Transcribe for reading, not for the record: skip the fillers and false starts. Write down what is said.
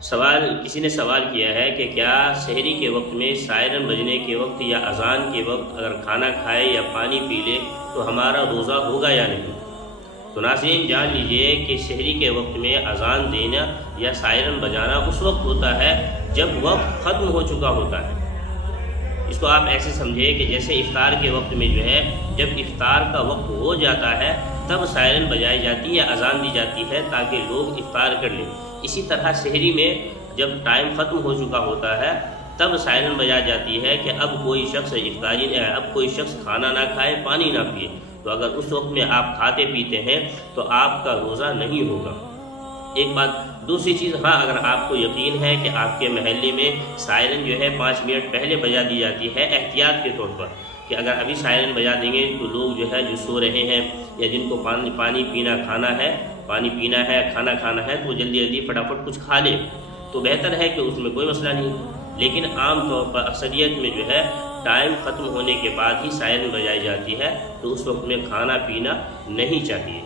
کسی نے سوال کیا ہے کہ کیا سحری کے وقت میں سائرن بجنے کے وقت یا اذان کے وقت اگر کھانا کھائے یا پانی پی لے تو ہمارا روزہ ہوگا یا نہیں؟ تو ناظرین جان لیجئے کہ سحری کے وقت میں اذان دینا یا سائرن بجانا اس وقت ہوتا ہے جب وقت ختم ہو چکا ہوتا ہے۔ اس کو آپ ایسے سمجھے کہ جیسے افطار کے وقت میں جو ہے جب افطار کا وقت ہو جاتا ہے تب سائرن بجائی جاتی ہے یا اذان دی جاتی ہے تاکہ لوگ افطار کر لیں۔ اسی طرح سحری میں جب ٹائم ختم ہو چکا ہوتا ہے تب سائرن بجائی جاتی ہے کہ اب کوئی شخص کھانا نہ کھائے، پانی نہ پیے۔ تو اگر اس وقت میں آپ کھاتے پیتے ہیں تو آپ کا روزہ نہیں ہوگا۔ ایک بات، دوسری چیز، ہاں اگر آپ کو یقین ہے کہ آپ کے محلے میں سائرن جو ہے 5 منٹ پہلے بجا دی جاتی ہے احتیاط کے طور پر، کہ اگر ابھی سائرن بجا دیں گے تو لوگ جو ہے جو سو رہے ہیں یا جن کو پانی پینا ہے کھانا کھانا ہے تو وہ جلدی فٹافٹ کچھ کھا لیں، تو بہتر ہے کہ اس میں کوئی مسئلہ نہیں۔ لیکن عام طور پر اکثریت میں جو ہے ٹائم ختم ہونے کے بعد ہی سائرن بجائی جاتی ہے، تو اس وقت میں کھانا پینا نہیں چاہیے۔